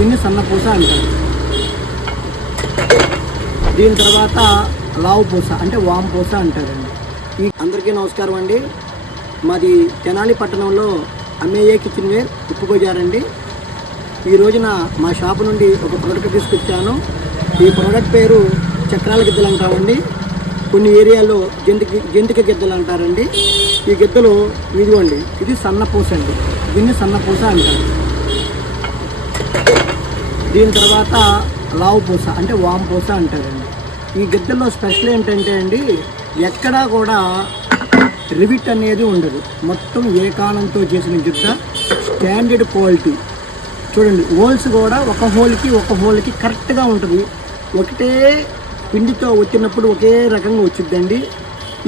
దీన్ని సన్నపూస అంటారు. దీని తర్వాత లావు పూస అంటే వాంపూస అంటారండి. అందరికీ నమస్కారం అండి. మాది తెనాలి పట్టణంలో అమ్మేయే కిచెన్ వేర్ ఉప్పు బజారండి. ఈ రోజున మా షాపు నుండి ఒక ప్రోడక్ట్ తీసుకొచ్చాను. ఈ ప్రోడక్ట్ పేరు చక్రాల గిద్దలు అంటామండి. కొన్ని ఏరియాలో జంతిక గిద్దలు అంటారండి. ఈ గిద్దలు ఇదిగోండి, ఇది సన్నపూస అండి. దీన్ని సన్నపూస అంటారు. దీని తర్వాత లావు పూస అంటే వాంపూస అంటారండి. ఈ గిద్దల్లో స్పెషల్ ఏంటంటే అండి, ఎక్కడా కూడా రివిట్ అనేది ఉండదు. మొత్తం ఏకానంతో చేసిన గిద్ద, స్టాండర్డ్ క్వాలిటీ. చూడండి, హోల్స్ కూడా ఒక హోల్కి కరెక్ట్గా ఉంటుంది. ఒకటే పిండితో వచ్చినప్పుడు ఒకే రకంగా వచ్చిద్దండి.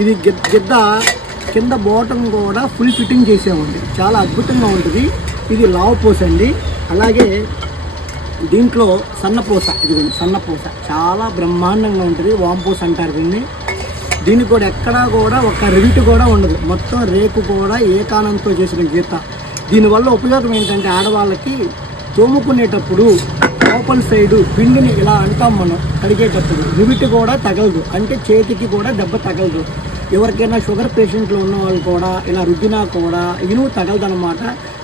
ఇది గిద్ద కింద బాటమ్ కూడా ఫుల్ ఫిట్టింగ్ చేసామండి. చాలా అద్భుతంగా ఉంటుంది. ఇది లావు పూస అండి. అలాగే దీంట్లో సన్నపూస, ఇదిగోండి సన్నపూస చాలా బ్రహ్మాండంగా ఉంటుంది. వాంపూస అంటారు దీన్ని. దీనికి కూడా ఎక్కడా కూడా ఒక రివిట్ కూడా ఉండదు. మొత్తం రేకు కూడా ఏకానంతో చేసిన గీత. దీనివల్ల ఉపయోగం ఏంటంటే, ఆడవాళ్ళకి తోముకునేటప్పుడు లోపల సైడు పిండిని ఇలా అంటాం మనం కడిగేటప్పుడు, రివిట్ కూడా తగలదు. అంటే చేతికి కూడా దెబ్బ తగలదు. ఎవరికైనా షుగర్ పేషెంట్లు ఉన్న వాళ్ళు కూడా ఇలా రుద్దినా కూడా ఇనుము తగలదనమాట.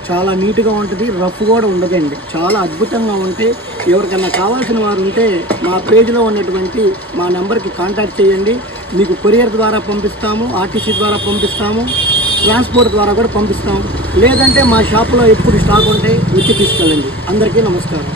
చాలా నీట్గా ఉంటుంది. రఫ్ కూడా ఉండదండి. చాలా అద్భుతంగా ఉంటే ఎవరికైనా కావాల్సిన వారు ఉంటే మా పేజ్లో ఉన్నటువంటి మా నెంబర్కి కాంటాక్ట్ చేయండి. మీకు కొరియర్ ద్వారా పంపిస్తాము, ఆర్టీసీ ద్వారా పంపిస్తాము, ట్రాన్స్పోర్ట్ ద్వారా కూడా పంపిస్తాము. లేదంటే మా షాపులో ఎప్పుడు స్టాక్ ఉంటే వచ్చి తీసుకెళ్ళండి. అందరికీ నమస్కారం.